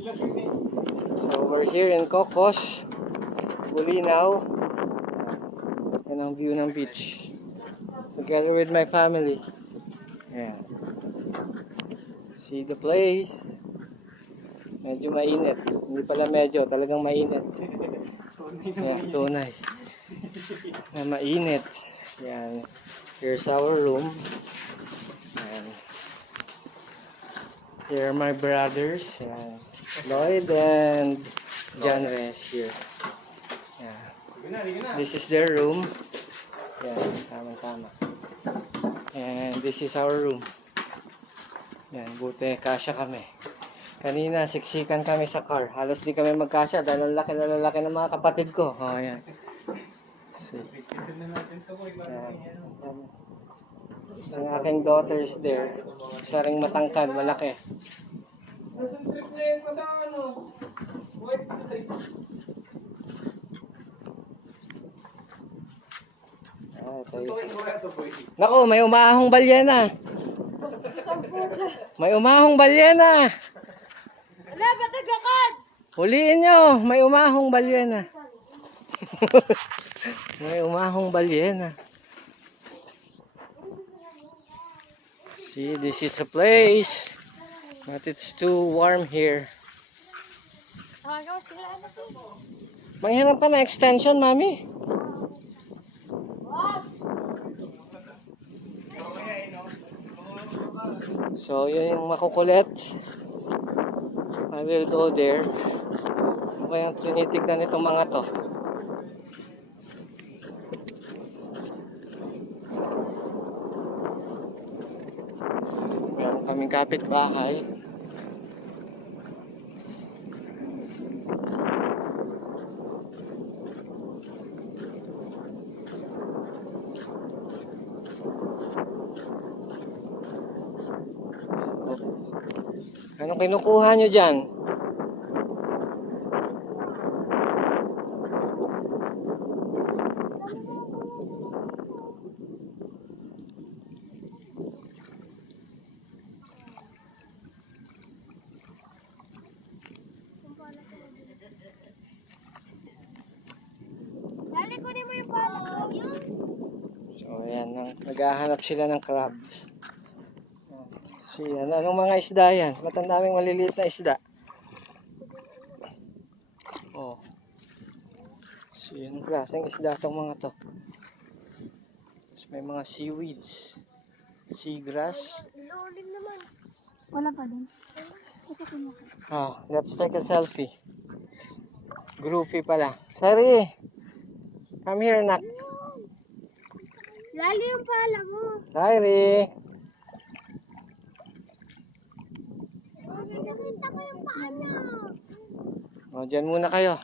So we're here in Cocos, Bulinaw. Yan ang view ng beach. Together with my family. Yeah. See the place. Medyo mainit. Hindi pala medyo, talagang mainit. Yeah, tunay. Na mainit. Yan. Here's our room. Yan. Here are my brothers. Yan. Lloyd and John Reyes here. Yeah. This is their room. Yan, tama-tama. And this is our room. Yan, buti kasya kami. Kanina siksikan kami sa car. Halos di kami magkasya dahil ang laki ng mga kapatid ko. Oh, yan. See. Yan. Ang aking daughter is there. Isa ring matangkad, malaki. Naku, may umahong balyena. May umahong balyena. Wala, patagakad! Huliin nyo, may umahong balyena. May umahong balyena. See, this is a place. But it's too warm here. Manghinap ka na extension, mami. So, yun yung makukulit. I will go there. Kaya tinitignan itong mga to. Meron kaming kapitbahay. Anong kinukuha nyo dyan? Dali, kunin mo yung pala. So, ayan. Naghahanap sila ng crabs. See, anong mga isda yan? Ba't ang daming maliliit na isda? Oh. See, anong klaseng isda itong mga to? Tapos may mga seaweeds. Seagrass. Lulim naman. Wala pa din. Oh, let's take a selfie. Groupie pala. Sorry. Come here, nak. Lali yung pala mo. Sorry. Nakita ko yung pala. O, dyan muna kayo.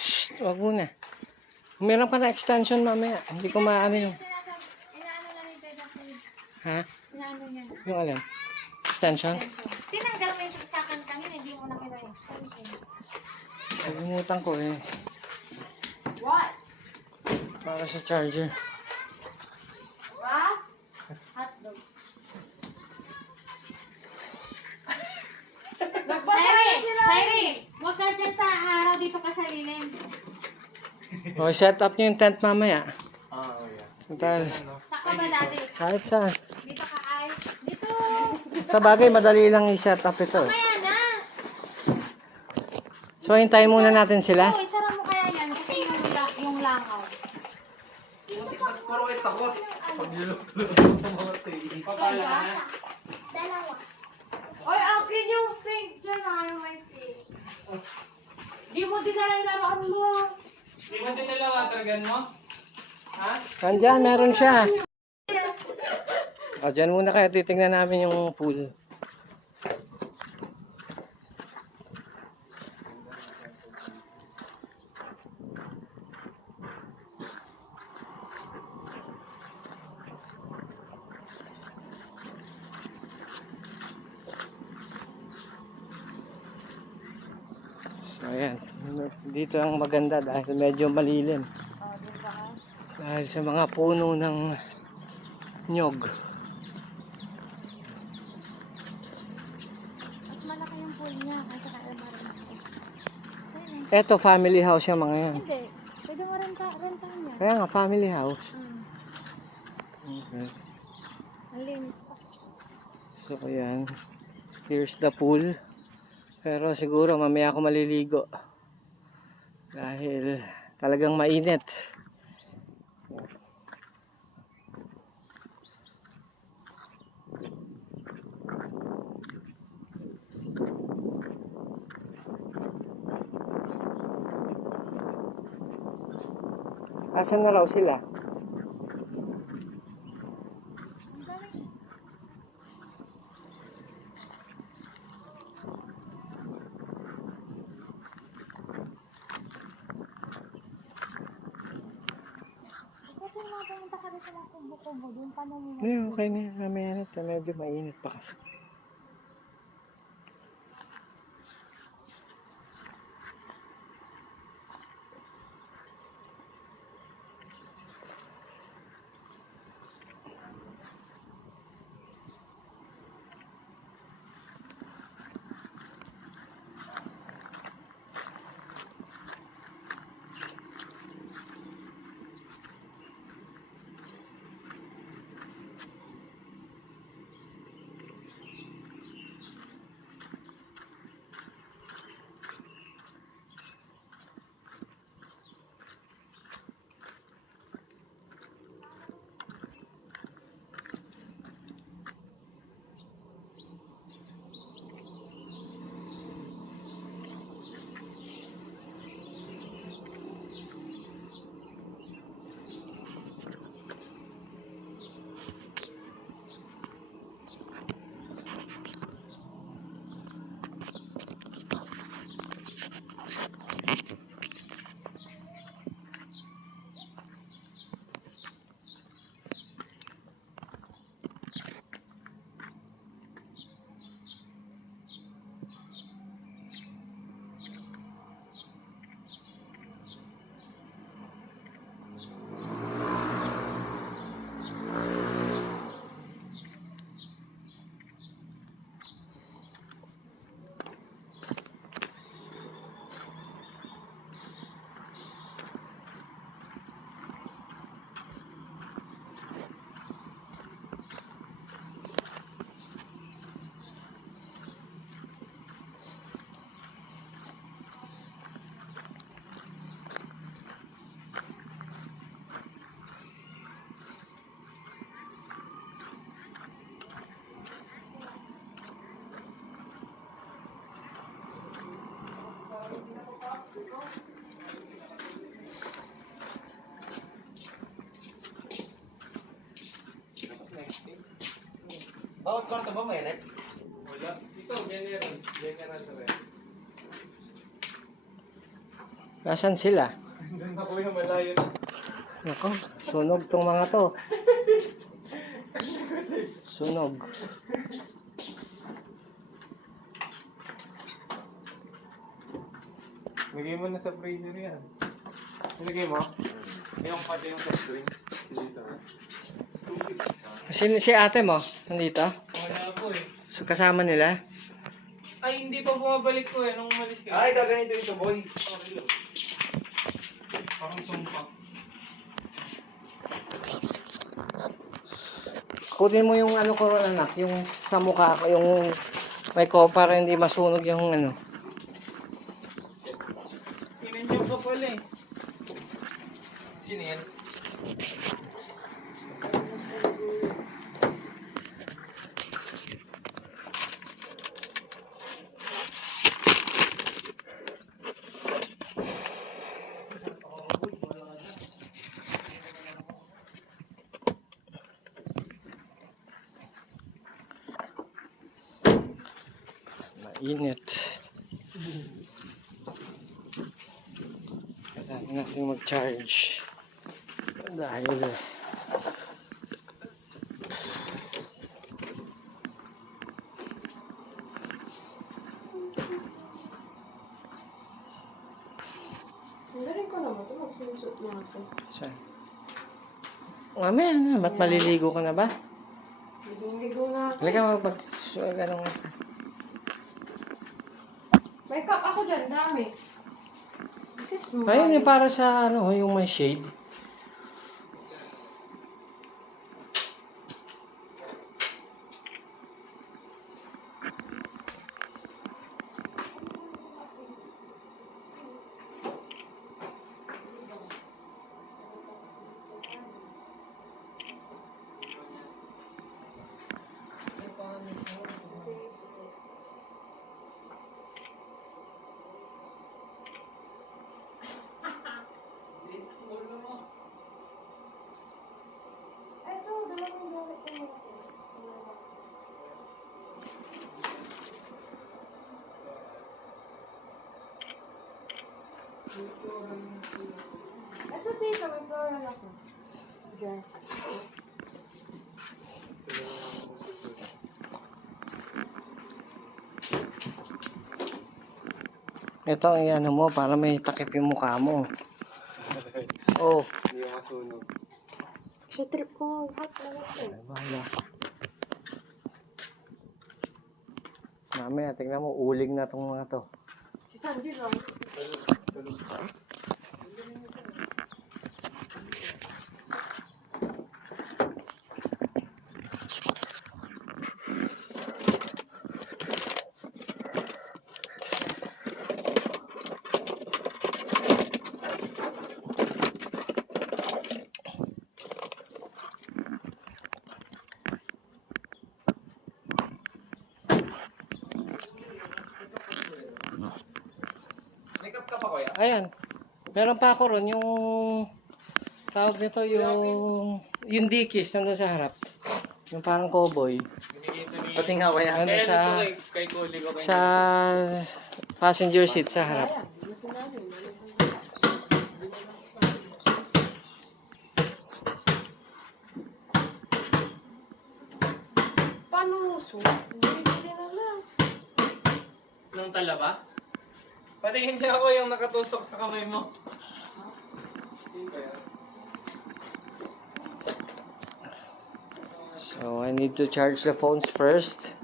Shh, wag muna. Meron pa na extension mamaya. Hindi ko maano yung... Inaano lang yung dada sa Ha? inaano niya. Yung alin? Extension? Tinanggal mo yung saksakan kanina, hindi mo nakita yung extension. Nalimutan ko eh. What? Para sa charger. What? Hotdog. Sairi, huwag ka dyan sa araw, dito ka sa lilim. O, set up nyo yung tent mamaya. Oh, yeah. Total. Saka ba dati? Kahit saan. Dito ka ay. Dito. Sa bagay, madali lang i-set up ito. Kaya na. So, hintayin muna natin sila. Oo, isara mo kaya yan kasi yung langaw. Ba't puro kayo takot? Pag nilulog ng mga tayo. Papala na. Dalawa. Oy, akin yung pink dyan. Ayaw may pink. Di mo dinala yung laruan mo. Di mo dinala water gun mo? Ha? Nandyan, meron siya. O, dyan muna kayo. Titingnan namin yung pool. So, ayan. Dito ang maganda dahil medyo malilim. Dahil sa mga puno ng nyog. At malaki yung pool niya kasi kaya marin. Eto, family house yung mga yan. Hindi. Pwede mo rentahan niya. Kaya nga, family house. Okay. Ang linis pa. So, ayan. Here's the pool. Pero siguro mamaya ako maliligo. Dahil talagang mainit. Asan na raw sila? Kasi mapunta ka rin sa mga kubo-kubo. Doon pa naman. Hindi, okay na yan. Mamaya na ito. Medyo mainit pa kasi. Bawat kwarto ba may rep? Wala. Ito, general. General rep. Nasaan sila? Doon na kuya, malayo na. Nako, sunog tong mga to. Sunog. Lagay mo na sa freezer yan. Ilagay mo? Yung pati yung soft drink. Dito. Si ate mo, nandito? Wala po eh. So, kasama nila? Ay, hindi pa bumabalik ko eh. Nung umalis ka. Ay, gaganito ito, boy. Parang sumpak. Kunin mo yung ano ko anak, yung sa mukha ko, yung may ko para hindi masunog yung ano. Pinandiyan ka pala eh. Sino yan? Init. Kailangan natin mag-charge. Dahil Ang galing ko naman ito. Magsunsot na ako. saan? Mamaya na, ba't maliligo ka na ba? Ligo na ako. Halika ganun. May cup ako dyan, dami. This is small. Ayun yung para sa ano, yung may shade. Ito, dalawang gamit ko mo. Ito dito, may floral ako. Dress. Ito ang ano mo, para may takip yung mukha mo. Oh. Hindi yung masunog. Sa trip ko, hot na ito. Ay, bahala. Mamaya, tingnan mo, uling na tong mga to. Si Sandy lang. Make up ka pa, kuya? Ayan. Meron pa ako ron, yung tawag nito, yung dikis nandun sa harap. Yung parang cowboy. Binigay ito ni... Pati nga, kuya. Ano Kaya sa ito kay Kuli ko. sa passenger seat sa harap. Panuso. Hindi na lang. Nang tala ba? Pati hindi ako yung nakatusok sa kamay mo. Hindi ba yan? So, I need to charge the phones first.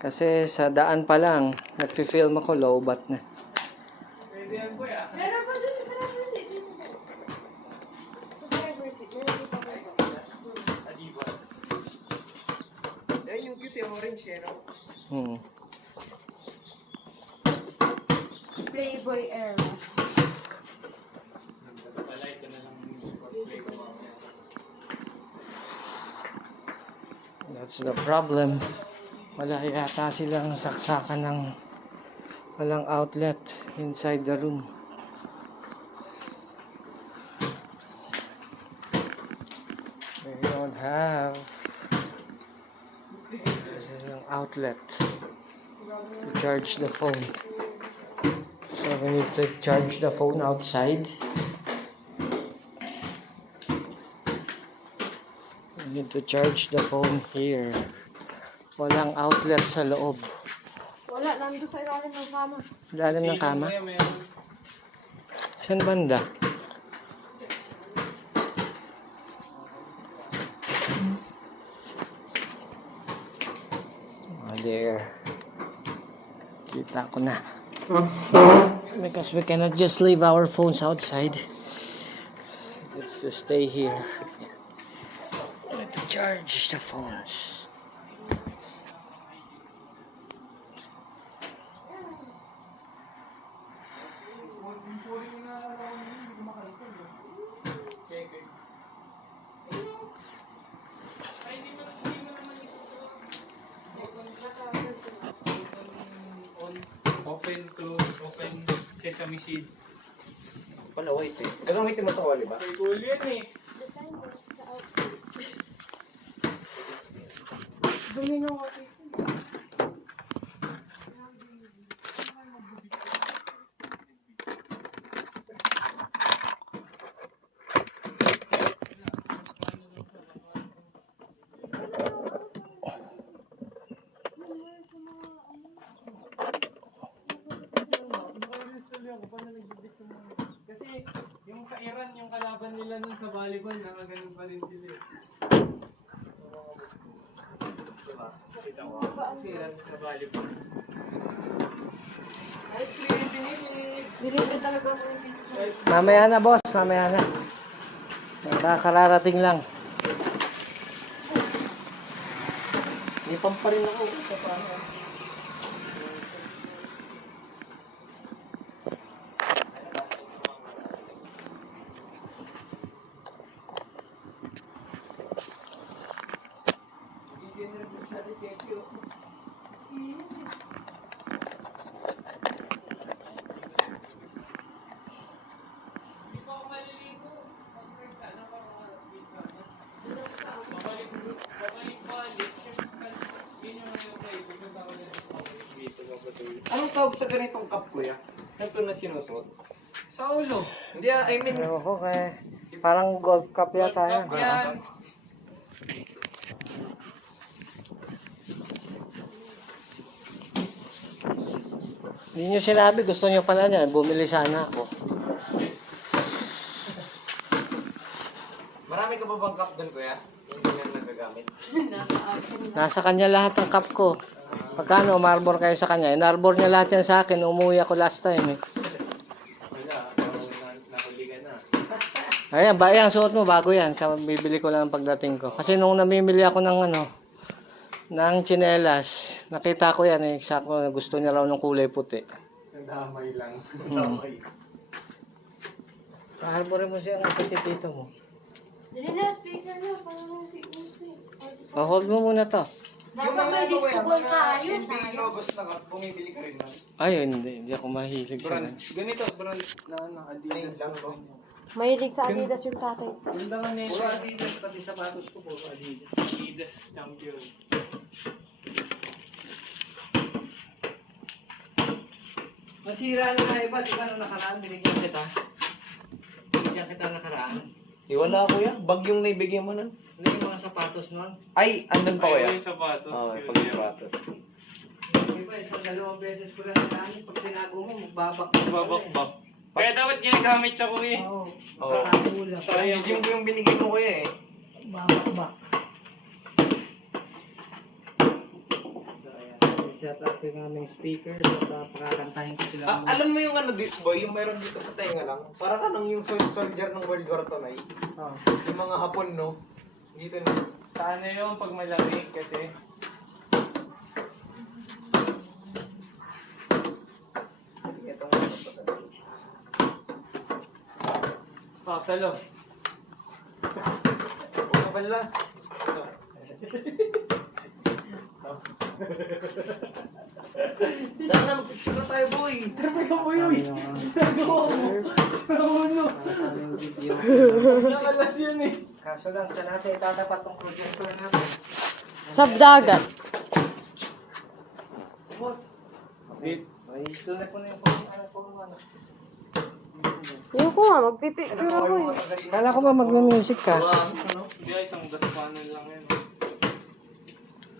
Kasi sa daan pa lang, nagfi-film ako, low bat na. Pwede yan, kuya. Meron pa dun sa driver seat. Sa driver seat. Meron dito pa ito. Adibas. Yan yung cute yung orange, eh, no? Playboy era. Palay ko na lang yung cosplay ko mamaya. That's the problem. Wala yata silang saksakan ng walang outlet inside the room. They don't have an outlet to charge the phone. So we need to charge the phone outside. We need to charge the phone here. Walang outlet sa loob. Wala, nandun sa ilalim ng kama. Lalim ng kama. Kuya, meron. Saan banda? Oh, there. Kita ko na. Because we cannot just leave our phones outside. It's to stay here. We need to charge the phones. Open, close, open, sesame seed. Pala, wait eh. Gagamitin mo ito, Wally ba? Kay Kuli yan eh. Domino ako. volleyball, nakaganon pa rin sila eh. Diba? Kita ko. Sila sa volleyball. Ice cream, pinilig. Deliver talaga ako. Mamaya na, boss. Mamaya na. Kararating lang. May pampa rin ako. Paano? Hindi pa ako maliligo. Pag-break ka, ano pa ako Babalik-balik. Yun yung ngayon tayo. Pupunta ko na dito. Anong tawag sa ganitong cup, kuya? Saan ito na sinusuot? Sa ulo. Hindi, I mean... Ewan ko kay... Parang golf cup yata yan. Yan. Hindi nyo sinabi, gusto nyo pala niyan. Bumili sana ako. Marami ka ba bang cup doon, kuya? Hindi nga nagagamit. Nasa kanya lahat ng cup ko. Pagkano, umarbor kayo sa kanya. Inarbor niya lahat yan sa akin. Umuwi ako last time eh. Wala. Parang nahuli ka na. Ayan, ba yan, suot mo, bago yan. Bibili ko lang pagdating ko. Kasi nung namimili ako ng ng tsinelas, nakita ko yan eh, sakto na gusto niya raw ng kulay puti. Nadamay lang. Nadamay. Paharborin mo siya ang si tito mo. Dali na, speaker na. Parang musik-musik. Hold mo muna to. Dapat may disco ball ka. Ayos, ayos. logos na cup, bumibili ka rin lang. Ay, hindi ako mahilig sa Brand. Ganito, brand na Adidas. lang ko. Mahilig sa Adidas yung tatay. Ganda nga na yung Adidas, pati sapatos ko po Adidas. Adidas champion. Masira na nga iba, di ba nung nakaraan, binigyan kita. Binigyan kita nakaraan. Wala, kuya. Bag yung naibigyan mo nun. Ano yung mga sapatos nun? Ay, andun pa, Ay, kuya. yung sapatos. Oo, yun pag yun. sapatos. Diba, isang dalawang beses ko lang namin. Pag tinago mo, magbabak. Babak-bak. Kaya dapat ginagamit siya ko eh. Oo. Oo. Kakakulang. Sayang. Medium ko yung binigay mo, kuya eh. Babak-bak. Set up yung aming speaker. Pakakantahin ko sila. Alam mo yung ano dito, boy? Yung meron dito sa tenga lang. Para ka nang yung soldier ng World War II. Oh. Yung mga Hapon, no? Dito na. Saan na yun pag malamig kasi? Itong ano pa. Salo. Kabala. Tara na, mag-picture na tayo, boy. Tara na, boy. Aming video. Nakalas yun eh. Kaso lang, saan natin itatapat tong projector natin? Sabdagat. Boss. Ay, tuloy ko na yung pag-ano. Yung ko nga, magpipicture ako eh. Kala ko ba mag-music ka? Hindi ay isang gas panel lang yun.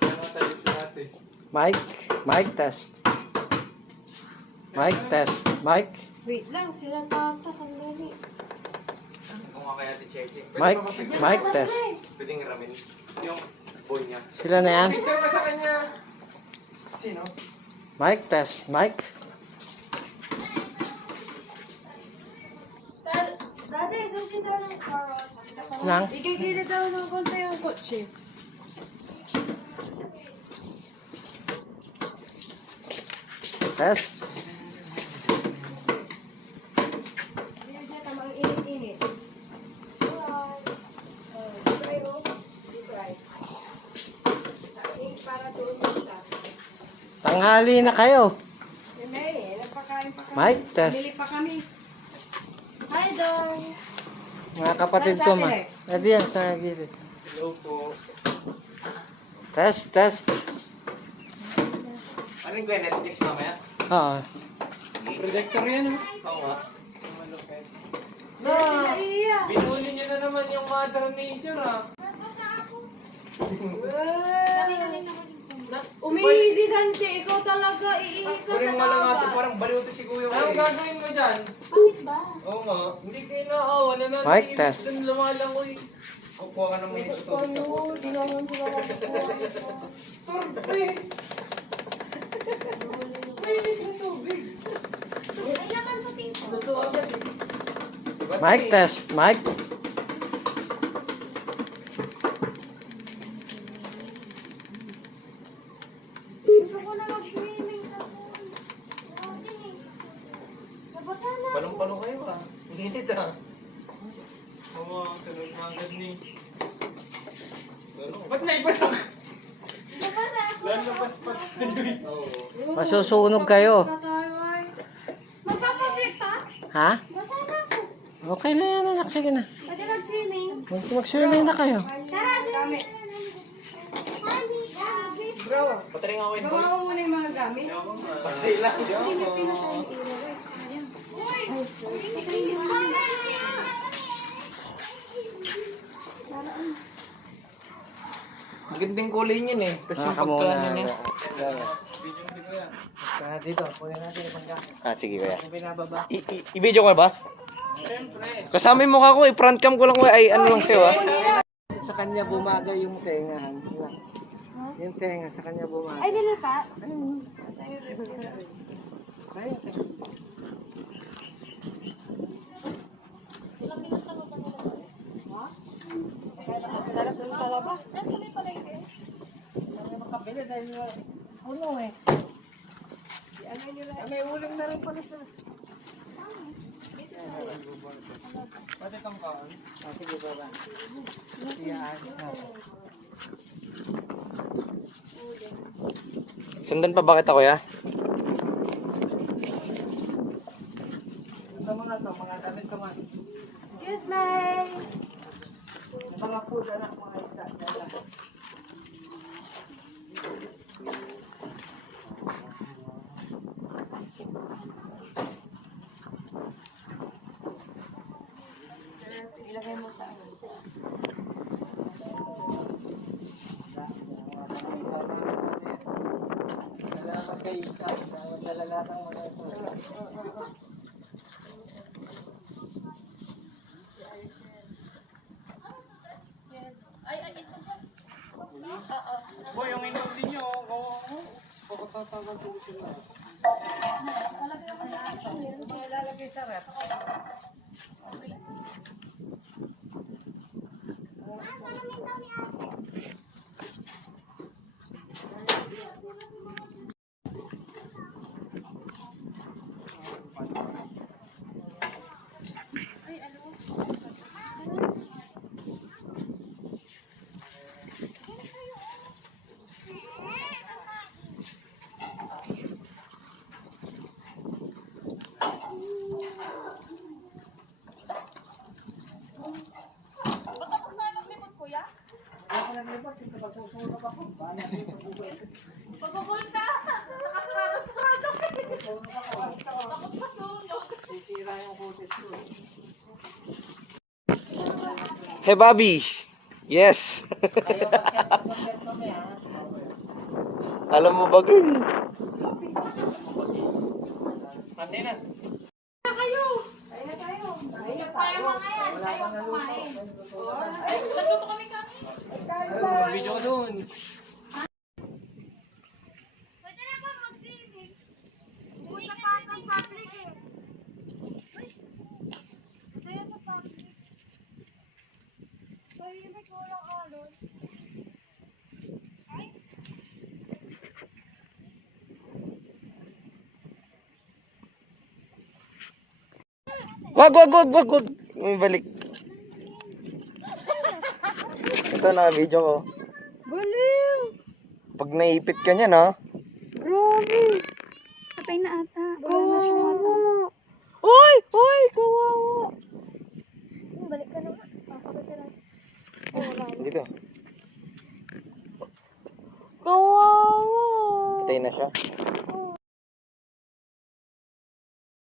Kaya matalis natin. Mic test. Mic test. Mic. Wait lang, sila tata, sandali. Kung nga kaya Cheche. Mic test. Pwedeng ramen. Yung Boy niya. Sila na yan. picture ka sa kanya. Sino? Mic test. Mic. Dati, susin daw ng carrot. Lang. Ikikita daw ng konti yung kotse. Test. Hindi dyan tamang init-init. Para doon sa Tanghali na kayo. May, nagpakain pa kami. Mic test. Bili pa kami. Hi, Dong. Mga kapatid ko ma. Eh diyan sa gilid. Hello po. Test. Ano yung kuya? Netflix mamaya? Oo. Projector yan oh. Oo nga. Iya. Binuli niyo na naman yung mother nature ah. Umihi si Sanche, ikaw talaga iihi ka sa Kunin mo lang natin, dagat. parang baliw to si kuya ko Anong eh. gagawin mo dyan? Bakit ba? Oo nga. Hindi kayo naawa na natin. Mic test. Doon lumalangoy. Kukuha ka ng mga tubig sa puso Hindi natin. naman sila makakuha. Turpe. Mainit na tubig. Ay, naman ko tito. Totoo agad eh. Diba, Mic Tay? test, mic. Gusto ko na mag-swimming sa pool. Grabe eh. Nabasa na. Palong-palong kayo ah. Init ah. Oo, sunod na agad ni. Sunod. Ba't naipasak? Nabasa ako. Lalabas pa tayo. Oo. Masusunog kayo. Magpapakit pa? Ha? Basa na ako. Okay na yan, anak. Sige na. Pwede mag-swimming. Mag-swimming na kayo. Tara, swimming. Honey, gabi. Bro. Patry nga ako yung Gawa mo muna yung mga gamit. Ayaw nga. Patry lang. Hindi na siya yung ilaw. Ay, sayang. Magandang kulay niyan eh. Tapos yung Muna. pagkano niya. Video mo dito yan. Dito, kunin natin yung pagkain. Ah, sige kuya. Yung binababa. I-video ko ba? Siyempre. Kasama yung mukha ko eh. Front cam ko lang kuya. Ay, ano lang sa'yo ah. Sa kanya bumagay yung tenga. Yung tenga, sa kanya bumagay. Ay, dili pa? Ayun, sige. Sarap ng talaba. Makabili dahil puno eh. May ulam na rin pala siya. Pati itong kaon. Sige, baba. Sige, ayos na. Sundan pa ba kita kuya? Ito mga damit ko man. Excuse me. Mga food, anak, mga isda. Ilagay mo sa ano. Salamat kay Isa. Dala lahat ang mga ito. Boy, yung inuwi niyo. Gawa ko. Pagkatatagal ko sila. Ilalagay sa rep. Pagpupunta. Nakasarado-sarado. Takot masunog. Sisira yung kusis ko. Hey Bobby! Yes! Ayaw mag-set kami ha. Alam mo ba girl? Pati na. Kayo. Kaya na tayo. Kaya mga yan. Kayo ang kumain. Ay, nagluto kami. Video ko doon. Pwede na ba mag-swimming? Uy, sa public eh. Uy. Kaya sa public. Tahimik, walang alos. Ay. Wag! May balik. Ito na, video ko. Baliw! Pag naipit ka niyan ha. Grabe! Patay na ata. Kawawa! Uy! Kawawa! Balik ka naman. Papabalik ka naman. Dito. Kawawa! Patay na siya. Oo.